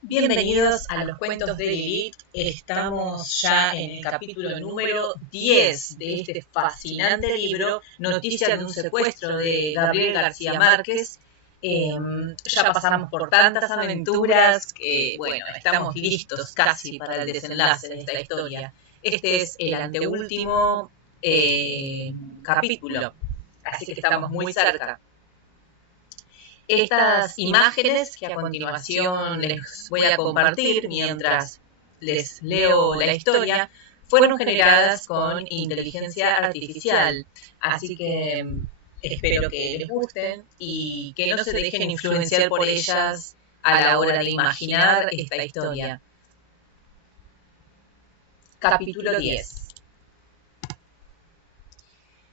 Bienvenidos a los cuentos de Lilith. Estamos ya en el capítulo número 10 de este fascinante libro, Noticia de un secuestro de Gabriel García Márquez. Ya pasamos por tantas aventuras que, bueno, estamos listos casi para el desenlace de esta historia. Este es el anteúltimo capítulo, así que estamos muy cerca. Estas imágenes que a continuación les voy a compartir mientras les leo la historia fueron generadas con inteligencia artificial, así que espero que les gusten y que no se dejen influenciar por ellas a la hora de imaginar esta historia. Capítulo 10.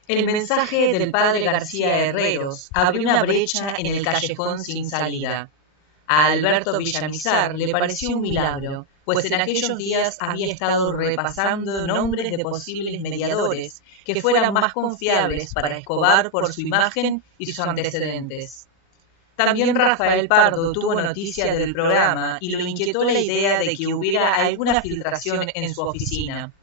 El mensaje del padre García Herreros abrió una brecha en el callejón sin salida. A Alberto Villamizar le pareció un milagro, pues en aquellos días había estado repasando nombres de posibles mediadores que fueran más confiables para Escobar por su imagen y sus antecedentes. También Rafael Pardo tuvo noticia del programa y lo inquietó la idea de que hubiera alguna filtración en su oficina.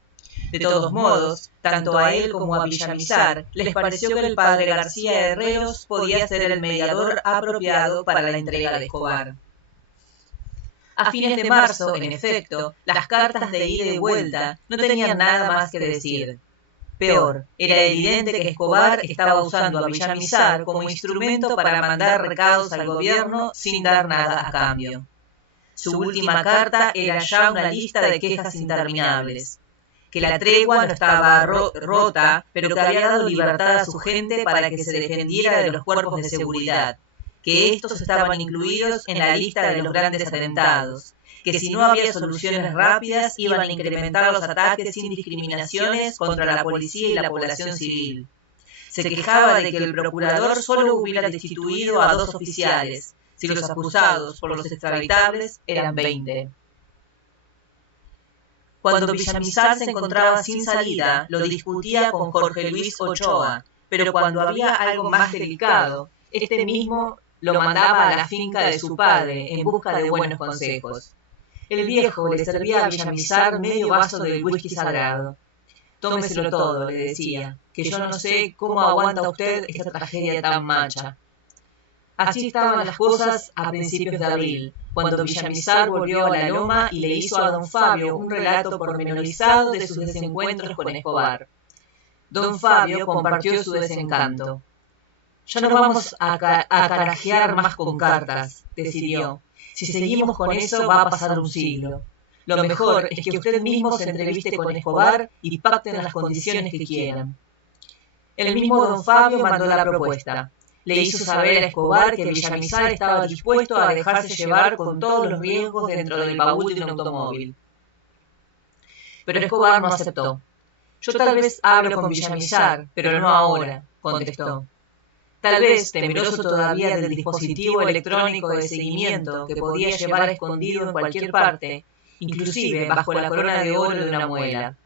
De todos modos, tanto a él como a Villamizar les pareció que el padre García Herreros podía ser el mediador apropiado para la entrega de Escobar. A fines de marzo, en efecto, las cartas de ida y vuelta no tenían nada más que decir. Peor, era evidente que Escobar estaba usando a Villamizar como instrumento para mandar recados al gobierno sin dar nada a cambio. Su última carta era ya una lista de quejas interminables. Que la tregua no estaba rota, pero que había dado libertad a su gente para que se defendiera de los cuerpos de seguridad, que estos estaban incluidos en la lista de los grandes atentados, que si no había soluciones rápidas iban a incrementar los ataques sin discriminaciones contra la policía y la población civil. Se quejaba de que el procurador solo hubiera destituido a 2 oficiales, si los acusados por los extraditables eran 20. Cuando Villamizar se encontraba sin salida, lo discutía con Jorge Luis Ochoa, pero cuando había algo más delicado, este mismo lo mandaba a la finca de su padre en busca de buenos consejos. El viejo le servía a Villamizar medio vaso del whisky sagrado. Tómeselo todo, le decía, que yo no sé cómo aguanta usted esta tragedia tan macha. Así estaban las cosas a principios de abril, cuando Villamizar volvió a la loma y le hizo a don Fabio un relato pormenorizado de sus desencuentros con Escobar. Don Fabio compartió su desencanto. Ya no vamos a carajear más con cartas, decidió. Si seguimos con eso va a pasar un siglo. Lo mejor es que usted mismo se entreviste con Escobar y pacten las condiciones que quieran. El mismo don Fabio mandó la propuesta. Le hizo saber a Escobar que Villamizar estaba dispuesto a dejarse llevar con todos los riesgos dentro del baúl de un automóvil. Pero Escobar no aceptó. Yo tal vez hablo con Villamizar, pero no ahora, contestó. Tal vez, temeroso todavía del dispositivo electrónico de seguimiento que podía llevar escondido en cualquier parte, inclusive bajo la corona de oro de una muela.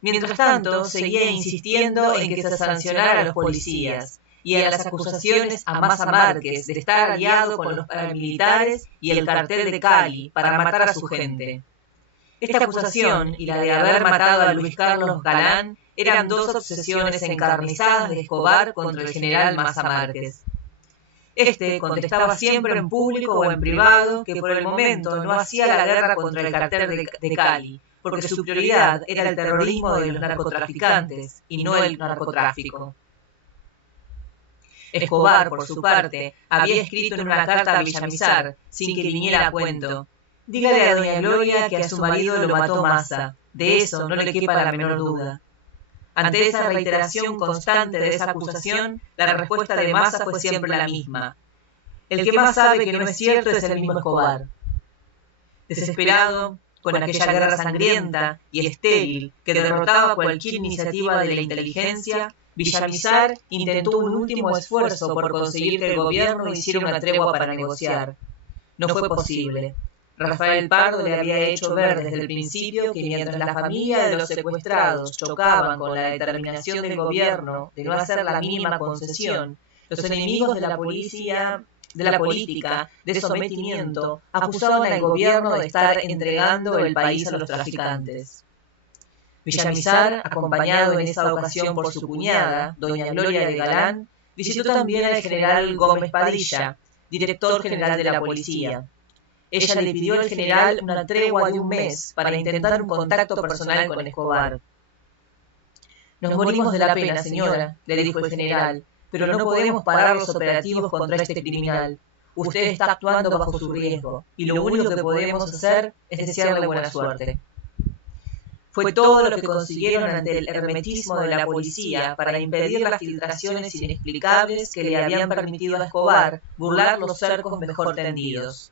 Mientras tanto, seguía insistiendo en que se sancionara a los policías y a las acusaciones a Maza Márquez de estar aliado con los paramilitares y el cartel de Cali para matar a su gente. Esta acusación y la de haber matado a Luis Carlos Galán eran 2 obsesiones encarnizadas de Escobar contra el general Maza Márquez. Este contestaba siempre en público o en privado que por el momento no hacía la guerra contra el cartel de Cali, porque su prioridad era el terrorismo de los narcotraficantes y no el narcotráfico. Escobar, por su parte, había escrito en una carta a Villamizar, sin que viniera a cuento: dígale a doña Gloria que a su marido lo mató Maza, de eso no le quepa la menor duda. Ante esa reiteración constante de esa acusación, la respuesta de Maza fue siempre la misma: el que más sabe que no es cierto es el mismo Escobar. Desesperado, con aquella guerra sangrienta y estéril que derrotaba cualquier iniciativa de la inteligencia, Villamizar intentó un último esfuerzo por conseguir que el gobierno hiciera una tregua para negociar. No fue posible. Rafael Pardo le había hecho ver desde el principio que mientras la familia de los secuestrados chocaban con la determinación del gobierno de no hacer la mínima concesión, los enemigos de la policía de la política de sometimiento acusaban al gobierno de estar entregando el país a los traficantes. Villamizar, acompañado en esa ocasión por su cuñada, doña Gloria de Galán, visitó también al general Gómez Padilla, director general de la policía. Ella le pidió al general una tregua de un mes para intentar un contacto personal con Escobar. «Nos morimos de la pena, señora», le dijo el general, «pero no podemos parar los operativos contra este criminal. Usted está actuando bajo su riesgo, y lo único que podemos hacer es desearle buena suerte». Fue todo lo que consiguieron ante el hermetismo de la policía para impedir las filtraciones inexplicables que le habían permitido a Escobar burlar los cercos mejor tendidos.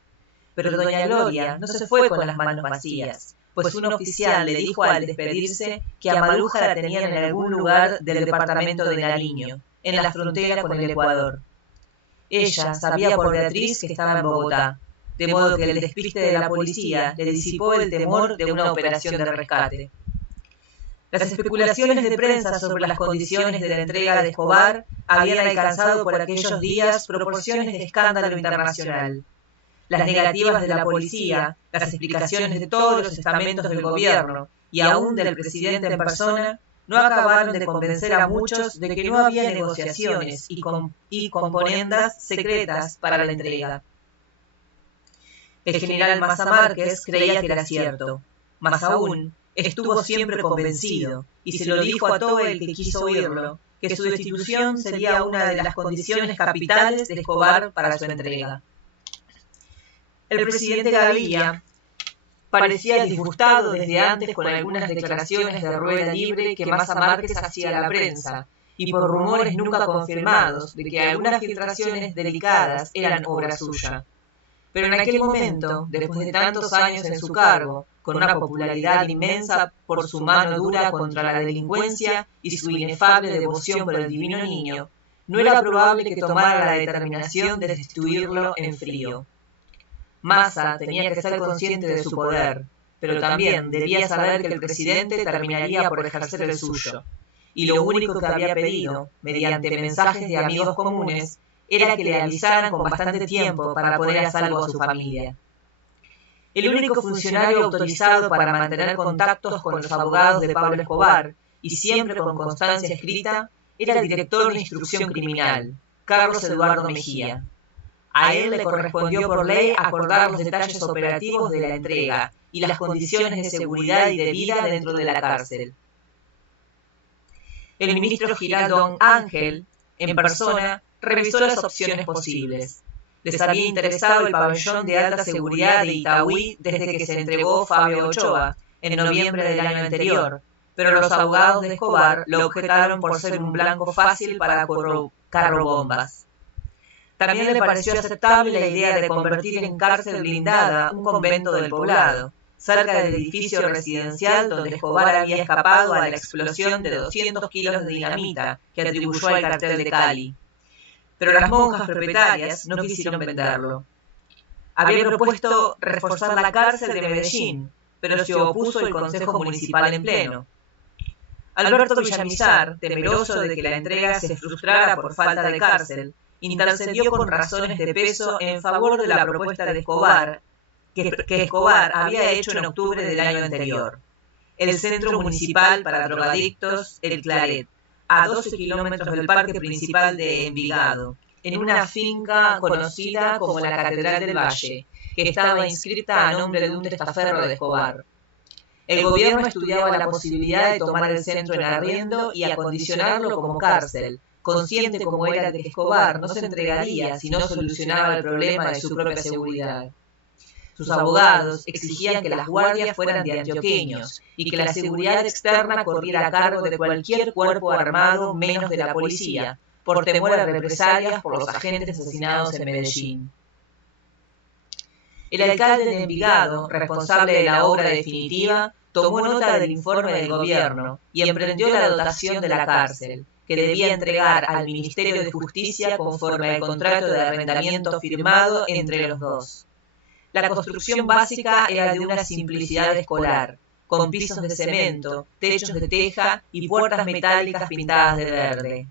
Pero doña Gloria no se fue con las manos vacías, pues un oficial le dijo al despedirse que a Maruja la tenían en algún lugar del departamento de Nariño, en la frontera con el Ecuador. Ella sabía por Beatriz que estaba en Bogotá, de modo que el despiste de la policía le disipó el temor de una operación de rescate. Las especulaciones de prensa sobre las condiciones de la entrega de Escobar habían alcanzado por aquellos días proporciones de escándalo internacional. Las negativas de la policía, las explicaciones de todos los estamentos del gobierno y aún del presidente en persona no acabaron de convencer a muchos de que no había negociaciones y componendas secretas para la entrega. El general Maza Márquez creía que era cierto. Más aún, estuvo siempre convencido, y se lo dijo a todo el que quiso oírlo, que su destitución sería una de las condiciones capitales de Escobar para su entrega. El presidente Gaviria parecía disgustado desde antes con algunas declaraciones de rueda libre que Maza Márquez hacía a la prensa, y por rumores nunca confirmados de que algunas filtraciones delicadas eran obra suya. Pero en aquel momento, después de tantos años en su cargo, con una popularidad inmensa por su mano dura contra la delincuencia y su inefable devoción por el divino niño, no era probable que tomara la determinación de destituirlo en frío. Maza tenía que ser consciente de su poder, pero también debía saber que el presidente terminaría por ejercer el suyo, y lo único que había pedido, mediante mensajes de amigos comunes, era que le avisaran con bastante tiempo para poner a salvo a su familia. El único funcionario autorizado para mantener contactos con los abogados de Pablo Escobar, y siempre con constancia escrita, era el director de instrucción criminal, Carlos Eduardo Mejía. A él le correspondió por ley acordar los detalles operativos de la entrega y las condiciones de seguridad y de vida dentro de la cárcel. El ministro Giraldón Ángel, en persona, revisó las opciones posibles. Les había interesado el pabellón de alta seguridad de Itagüí desde que se entregó Fabio Ochoa, en noviembre del año anterior, pero los abogados de Escobar lo objetaron por ser un blanco fácil para carrobombas. También le pareció aceptable la idea de convertir en cárcel blindada un convento del poblado, cerca del edificio residencial donde Escobar había escapado a la explosión de 200 kilos de dinamita que atribuyó al cartel de Cali. Pero las monjas propietarias no quisieron venderlo. Había propuesto reforzar la cárcel de Medellín, pero se opuso el Consejo Municipal en pleno. Alberto Villamizar, temeroso de que la entrega se frustrara por falta de cárcel, intercedió con razones de peso en favor de la propuesta de Escobar, que Escobar había hecho en octubre del año anterior. El Centro Municipal para Drogadictos, El Claret, a 12 kilómetros del parque principal de Envigado, en una finca conocida como la Catedral del Valle, que estaba inscrita a nombre de un testaferro de Escobar. El gobierno estudiaba la posibilidad de tomar el centro en arriendo y acondicionarlo como cárcel, consciente como era de que Escobar no se entregaría si no solucionaba el problema de su propia seguridad. Sus abogados exigían que las guardias fueran de antioqueños y que la seguridad externa corriera a cargo de cualquier cuerpo armado menos de la policía, por temor a represalias por los agentes asesinados en Medellín. El alcalde de Envigado, responsable de la obra definitiva, tomó nota del informe del gobierno y emprendió la dotación de la cárcel, que debía entregar al Ministerio de Justicia conforme al contrato de arrendamiento firmado entre los dos. La construcción básica era de una simplicidad escolar, con pisos de cemento, techos de teja y puertas metálicas pintadas de verde.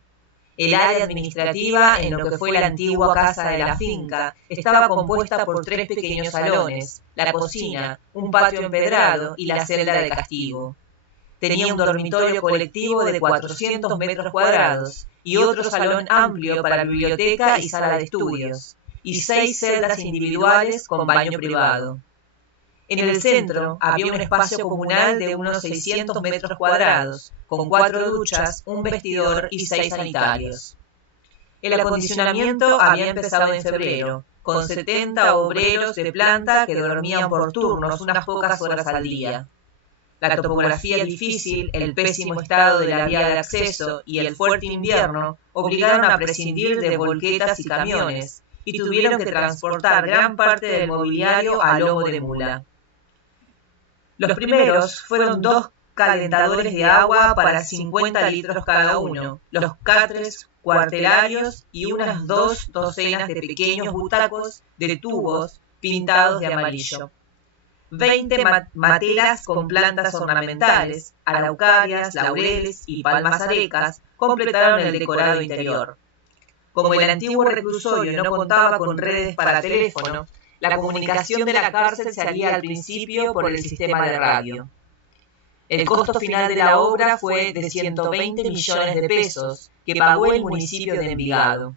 El área administrativa, en lo que fue la antigua casa de la finca, estaba compuesta por 3 pequeños salones, la cocina, un patio empedrado y la celda de castigo. Tenía un dormitorio colectivo de 400 metros cuadrados y otro salón amplio para biblioteca y sala de estudios, y 6 celdas individuales con baño privado. En el centro había un espacio comunal de unos 600 metros cuadrados, con 4 duchas, un vestidor y 6 sanitarios. El acondicionamiento había empezado en febrero, con 70 obreros de planta que dormían por turnos unas pocas horas al día. La topografía difícil, el pésimo estado de la vía de acceso y el fuerte invierno obligaron a prescindir de volquetas y camiones, y tuvieron que transportar gran parte del mobiliario a lomo de mula. Los primeros fueron 2 calentadores de agua para 50 litros cada uno, los catres cuartelarios y unas 2 docenas de pequeños butacos de tubos pintados de amarillo. 20 materas con plantas ornamentales, araucarias, laureles y palmas arecas completaron el decorado interior. Como el antiguo reclusorio no contaba con redes para teléfono, la comunicación de la cárcel se haría al principio por el sistema de radio. El costo final de la obra fue de 120 millones de pesos, que pagó el municipio de Envigado.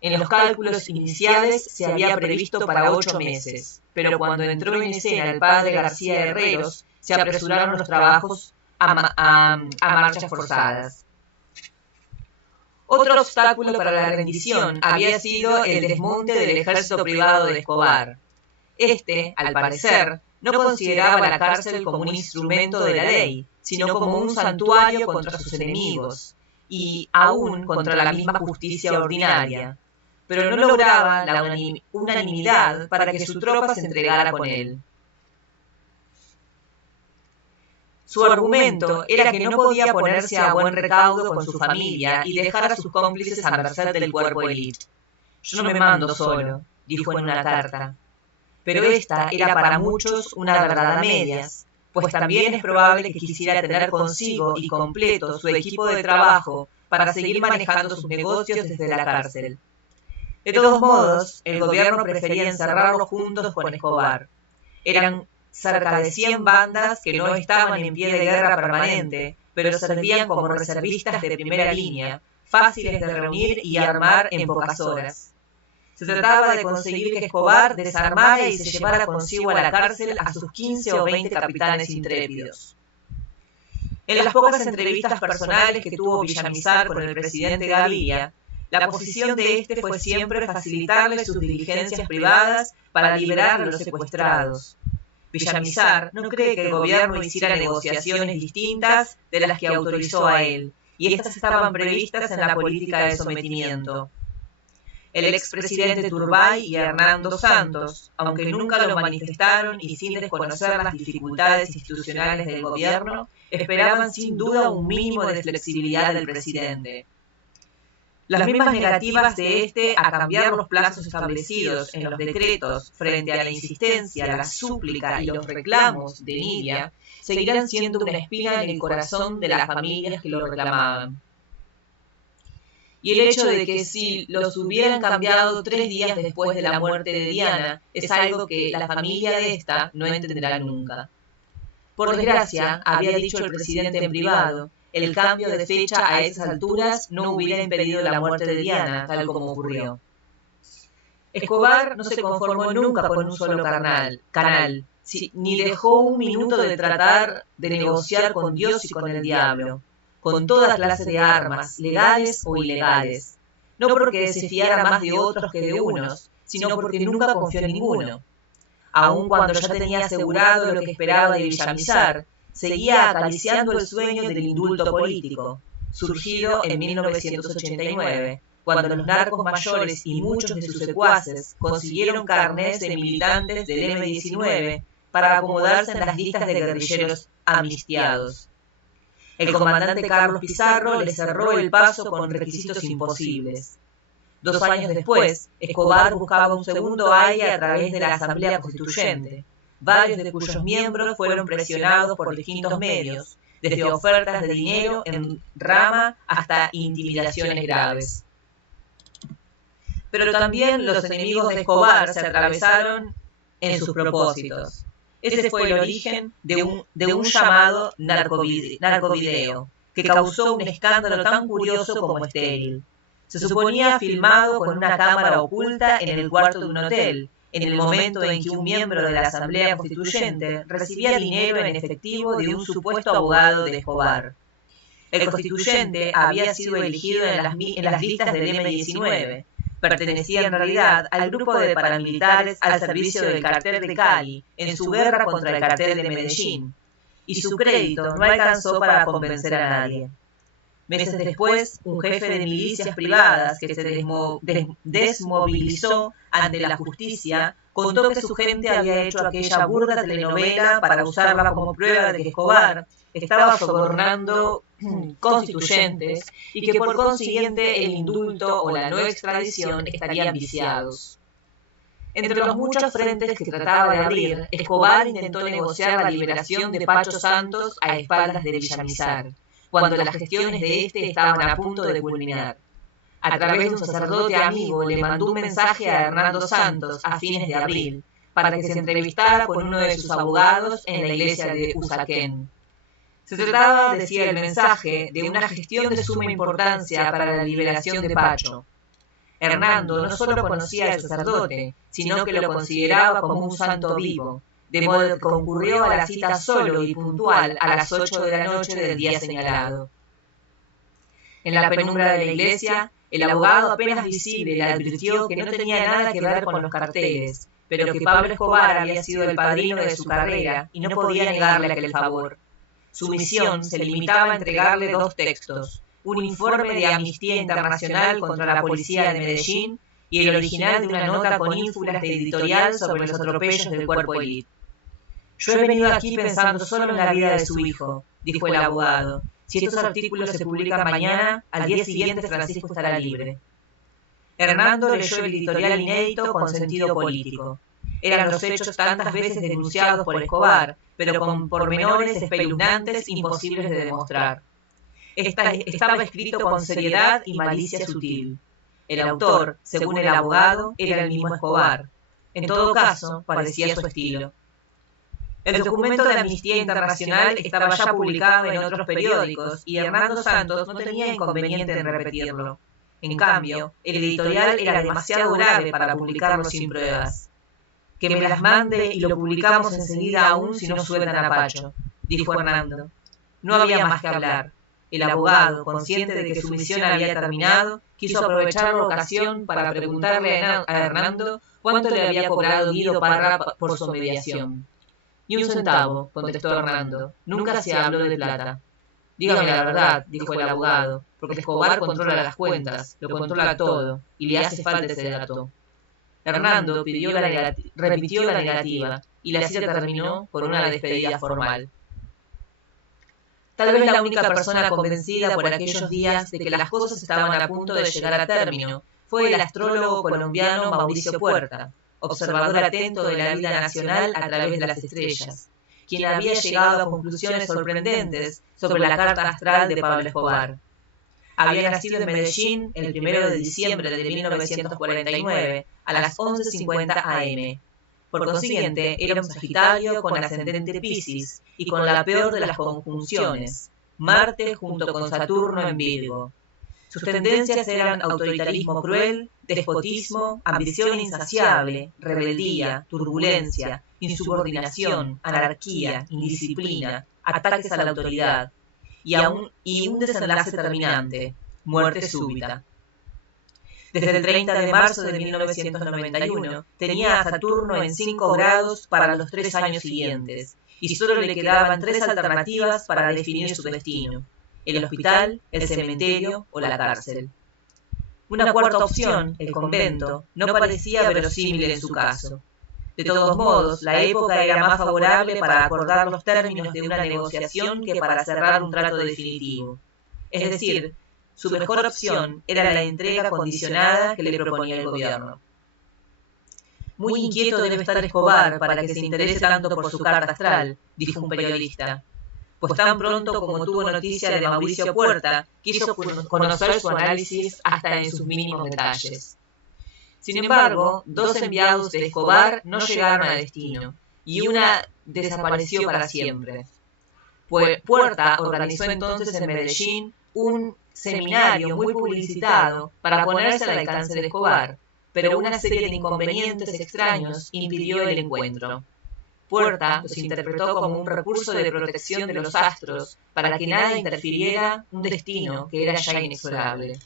En los cálculos iniciales se había previsto para 8 meses, pero cuando entró en escena el padre García Herreros, se apresuraron los trabajos a marchas forzadas. Otro obstáculo para la rendición había sido el desmonte del ejército privado de Escobar. Este, al parecer, no consideraba la cárcel como un instrumento de la ley, sino como un santuario contra sus enemigos, y aún contra la misma justicia ordinaria, pero no lograba la unanimidad para que su tropa se entregara con él. Su argumento era que no podía ponerse a buen recaudo con su familia y dejar a sus cómplices a merced del cuerpo élite. «Yo no me mando solo», dijo en una carta. Pero esta era para muchos una verdad a medias, pues también es probable que quisiera tener consigo y completo su equipo de trabajo para seguir manejando sus negocios desde la cárcel. De todos modos, el gobierno prefería encerrarlos juntos con Escobar. Eran cerca de 100 bandas que no estaban en pie de guerra permanente, pero servían como reservistas de primera línea, fáciles de reunir y armar en pocas horas. Se trataba de conseguir que Escobar desarmara y se llevara consigo a la cárcel a sus 15 o 20 capitanes intrépidos. En las pocas entrevistas personales que tuvo Villamizar con el presidente Gaviria, la posición de este fue siempre facilitarle sus diligencias privadas para liberar a los secuestrados. Villamizar no cree que el gobierno hiciera negociaciones distintas de las que autorizó a él, y estas estaban previstas en la política de sometimiento. El expresidente Turbay y Hernando Santos, aunque nunca lo manifestaron y sin desconocer las dificultades institucionales del gobierno, esperaban sin duda un mínimo de flexibilidad del presidente. Las mismas negativas de este a cambiar los plazos establecidos en los decretos frente a la insistencia, la súplica y los reclamos de Nidia seguirán siendo una espina en el corazón de las familias que lo reclamaban. Y el hecho de que si los hubieran cambiado 3 días después de la muerte de Diana es algo que la familia de esta no entenderá nunca. Por desgracia, había dicho el presidente en privado, el cambio de fecha a esas alturas no hubiera impedido la muerte de Diana, tal como ocurrió. Escobar no se conformó nunca con un solo canal, ni dejó un minuto de tratar de negociar con Dios y con el diablo, con toda clase de armas, legales o ilegales, no porque se fiara más de otros que de unos, sino porque nunca confió en ninguno. Aun cuando ya tenía asegurado lo que esperaba de Villamizar, seguía acariciando el sueño del indulto político, surgido en 1989, cuando los narcos mayores y muchos de sus secuaces consiguieron carnés de militantes del M-19 para acomodarse en las listas de guerrilleros amnistiados. El comandante Carlos Pizarro le cerró el paso con requisitos imposibles. 2 años después, Escobar buscaba un segundo aire a través de la Asamblea Constituyente, varios de cuyos miembros fueron presionados por distintos medios, desde ofertas de dinero en rama hasta intimidaciones graves. Pero también los enemigos de Escobar se atravesaron en sus propósitos. Ese fue el origen de un llamado narcovideo, que causó un escándalo tan curioso como estéril. Se suponía filmado con una cámara oculta en el cuarto de un hotel, en el momento en que un miembro de la Asamblea Constituyente recibía dinero en efectivo de un supuesto abogado de Escobar. El constituyente había sido elegido en las listas del M-19. Pertenecía en realidad al grupo de paramilitares al servicio del cartel de Cali en su guerra contra el cartel de Medellín, y su crédito no alcanzó para convencer a nadie. Meses después, un jefe de milicias privadas que se desmovilizó ante la justicia contó que su gente había hecho aquella burda telenovela para usarla como prueba de que Escobar estaba sobornando constituyentes y que por consiguiente el indulto o la no extradición estarían viciados. Entre los muchos frentes que trataba de abrir, Escobar intentó negociar la liberación de Pacho Santos a espaldas de Villamizar, cuando las gestiones de este estaban a punto de culminar. A través de un sacerdote amigo le mandó un mensaje a Hernando Santos a fines de abril, para que se entrevistara con uno de sus abogados en la iglesia de Usaquén. Se trataba, decía el mensaje, de una gestión de suma importancia para la liberación de Pacho. Hernando no solo conocía al sacerdote, sino que lo consideraba como un santo vivo, de modo que concurrió a la cita solo y puntual a las 8 de la noche del día señalado. En la penumbra de la iglesia, el abogado apenas visible le advirtió que no tenía nada que ver con los carteles, pero que Pablo Escobar había sido el padrino de su carrera y no podía negarle aquel favor. Su misión se limitaba a entregarle 2 textos, un informe de Amnistía Internacional contra la policía de Medellín y el original de una nota con ínfulas de editorial sobre los atropellos del cuerpo élite. Yo he venido aquí pensando solo en la vida de su hijo, dijo el abogado. Si estos artículos se publican mañana, al día siguiente Francisco estará libre. Hernando leyó el editorial inédito con sentido político. Eran los hechos tantas veces denunciados por Escobar, pero con pormenores espeluznantes imposibles de demostrar. Estaba escrito con seriedad y malicia sutil. El autor, según el abogado, era el mismo Escobar. En todo caso, parecía su estilo. El documento de Amnistía Internacional estaba ya publicado en otros periódicos y Hernando Santos no tenía inconveniente en repetirlo. En cambio, el editorial era demasiado grave para publicarlo sin pruebas. Que me las mande y lo publicamos enseguida aún si no sueltan a Pacho, dijo Hernando. No había más que hablar. El abogado, consciente de que su misión había terminado, quiso aprovechar la ocasión para preguntarle a Hernando cuánto le había cobrado Guido Parra por su mediación. Ni un centavo, contestó Hernando. Nunca se habló de plata. Dígame la verdad, dijo el abogado, porque Escobar controla las cuentas, lo controla todo, y le hace falta ese dato. Hernando repitió la negativa, y la cita terminó por una despedida formal. Tal vez la única persona convencida por aquellos días de que las cosas estaban a punto de llegar a término fue el astrólogo colombiano Mauricio Puerta, observador atento de la vida nacional a través de las estrellas, quien había llegado a conclusiones sorprendentes sobre la carta astral de Pablo Escobar. Había nacido en Medellín el 1 de diciembre de 1949 a las 11:50 am. Por consiguiente, era un Sagitario con ascendente Piscis y con la peor de las conjunciones, Marte junto con Saturno en Virgo. Sus tendencias eran autoritarismo cruel, despotismo, ambición insaciable, rebeldía, turbulencia, insubordinación, anarquía, indisciplina, ataques a la autoridad y un desenlace terminante, muerte súbita. Desde el 30 de marzo de 1991 tenía a Saturno en 5 grados para los 3 años siguientes, y solo le quedaban 3 alternativas para definir su destino: el hospital, el cementerio o la cárcel. Una cuarta opción, el convento, no parecía verosímil en su caso. De todos modos, la época era más favorable para acordar los términos de una negociación que para cerrar un trato definitivo. Es decir, su mejor opción era la entrega condicionada que le proponía el gobierno. Muy inquieto debe estar Escobar para que se interese tanto por su carta astral, dijo un periodista. pues tan pronto como tuvo noticia de Mauricio Puerta, quiso conocer su análisis hasta en sus mínimos detalles. Sin embargo, 2 enviados de Escobar no llegaron a destino, y una desapareció para siempre. Puerta organizó entonces en Medellín un seminario muy publicitado para ponerse al alcance de Escobar, pero una serie de inconvenientes extraños impidió el encuentro. Puerta los interpretó como un recurso de protección de los astros para que nada interfiriera un destino que era ya inexorable.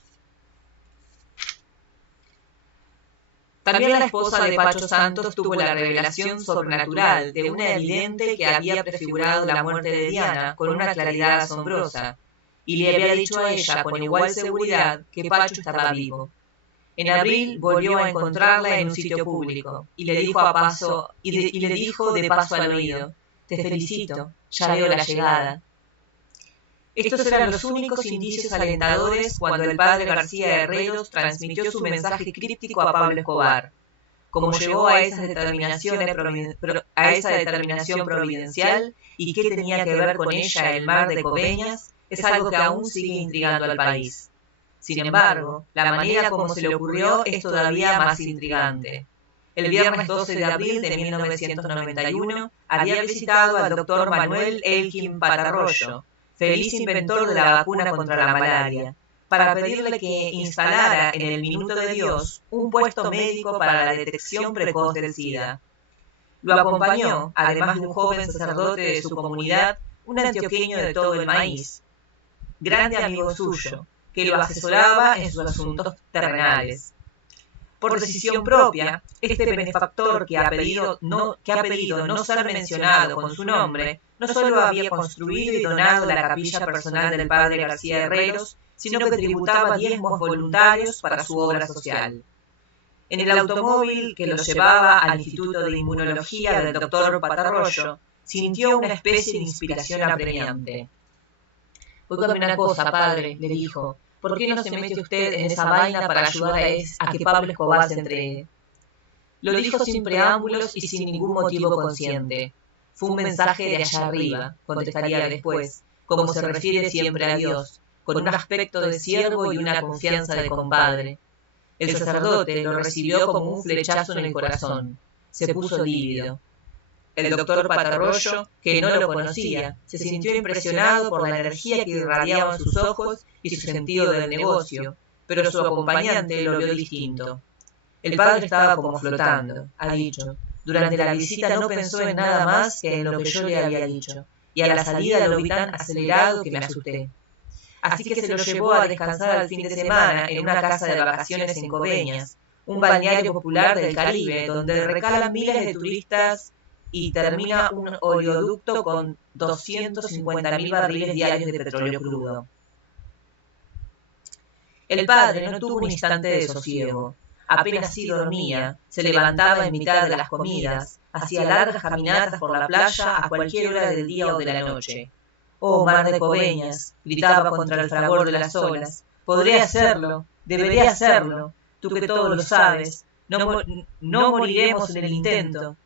También la esposa de Pacho Santos tuvo la revelación sobrenatural de una evidente que había prefigurado la muerte de Diana con una claridad asombrosa, y le había dicho a ella con igual seguridad que Pacho estaba vivo. En abril volvió a encontrarla en un sitio público y le dijo de paso al oído: «Te felicito, ya veo la llegada». Estos eran los únicos indicios alentadores cuando el padre García Herreros transmitió su mensaje críptico a Pablo Escobar. Cómo llegó a esa determinación providencial y qué tenía que ver con ella el mar de Coveñas es algo que aún sigue intrigando al país. Sin embargo, la manera como se le ocurrió es todavía más intrigante. El viernes 12 de abril de 1991 había visitado al doctor Manuel Elkin Patarroyo, feliz inventor de la vacuna contra la malaria, para pedirle que instalara en el Minuto de Dios un puesto médico para la detección precoz del SIDA. Lo acompañó, además de un joven sacerdote de su comunidad, un antioqueño de todo el maíz, grande amigo suyo, que lo asesoraba en sus asuntos terrenales. Por decisión propia, este benefactor que ha pedido no ser mencionado con su nombre, no solo había construido y donado la capilla personal del padre García Herreros, sino que tributaba diezmos voluntarios para su obra social. En el automóvil que lo llevaba al Instituto de Inmunología del doctor Patarroyo, sintió una especie de inspiración apremiante. «Óigame una cosa, padre», le dijo, «¿por qué no se mete usted en esa vaina para ayudar a que Pablo Escobar se entregue?» Lo dijo sin preámbulos y sin ningún motivo consciente. Fue un mensaje de allá arriba, contestaría después, como se refiere siempre a Dios, con un aspecto de siervo y una confianza de compadre. El sacerdote lo recibió como un flechazo en el corazón. Se puso lívido. El doctor Patarroyo, que no lo conocía, se sintió impresionado por la energía que irradiaban sus ojos y su sentido del negocio, pero su acompañante lo vio distinto. El padre estaba como flotando, ha dicho. Durante la visita no pensó en nada más que en lo que yo le había dicho, y a la salida lo vi tan acelerado que me asusté. Así que se lo llevó a descansar al fin de semana en una casa de vacaciones en Coveñas, un balneario popular del Caribe, donde recalan miles de turistas y termina un oleoducto con 250.000 barriles diarios de petróleo crudo. El padre no tuvo un instante de sosiego. Apenas sí dormía, se levantaba en mitad de las comidas, hacía largas caminatas por la playa a cualquier hora del día o de la noche. «Oh, mar de Coveñas», gritaba contra el fragor de las olas, «podré hacerlo, deberé hacerlo, tú que todo lo sabes, no moriremos en el intento».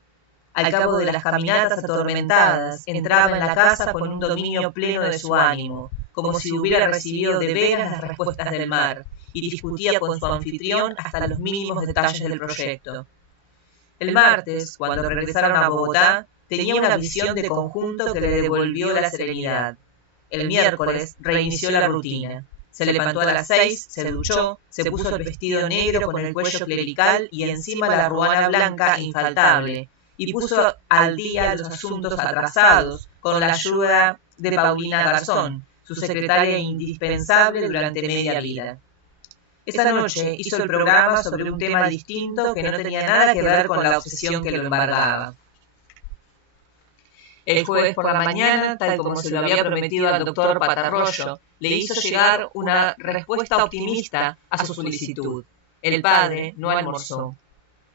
Al cabo de las caminatas atormentadas, entraba en la casa con un dominio pleno de su ánimo, como si hubiera recibido de veras las respuestas del mar, y discutía con su anfitrión hasta los mínimos detalles del proyecto. El martes, cuando regresaron a Bogotá, tenía una visión de conjunto que le devolvió la serenidad. El miércoles reinició la rutina. Se levantó a las 6, se duchó, se puso el vestido negro con el cuello clerical y encima la ruana blanca infaltable, y puso al día los asuntos atrasados con la ayuda de Paulina Garzón, su secretaria indispensable durante media vida. Esa noche hizo el programa sobre un tema distinto que no tenía nada que ver con la obsesión que lo embargaba. El jueves por la mañana, tal como se lo había prometido al doctor Patarroyo, le hizo llegar una respuesta optimista a su solicitud. El padre no almorzó.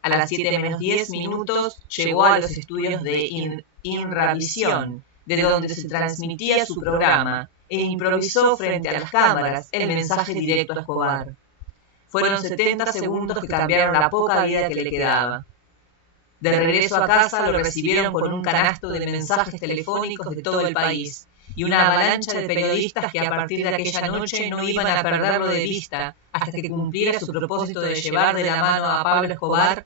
A las 7:10 llegó a los estudios de Inravisión, de donde se transmitía su programa, e improvisó frente a las cámaras el mensaje directo a Escobar. Fueron 70 segundos que cambiaron la poca vida que le quedaba. De regreso a casa lo recibieron con un canasto de mensajes telefónicos de todo el país, y una avalancha de periodistas que a partir de aquella noche no iban a perderlo de vista hasta que cumpliera su propósito de llevar de la mano a Pablo Escobar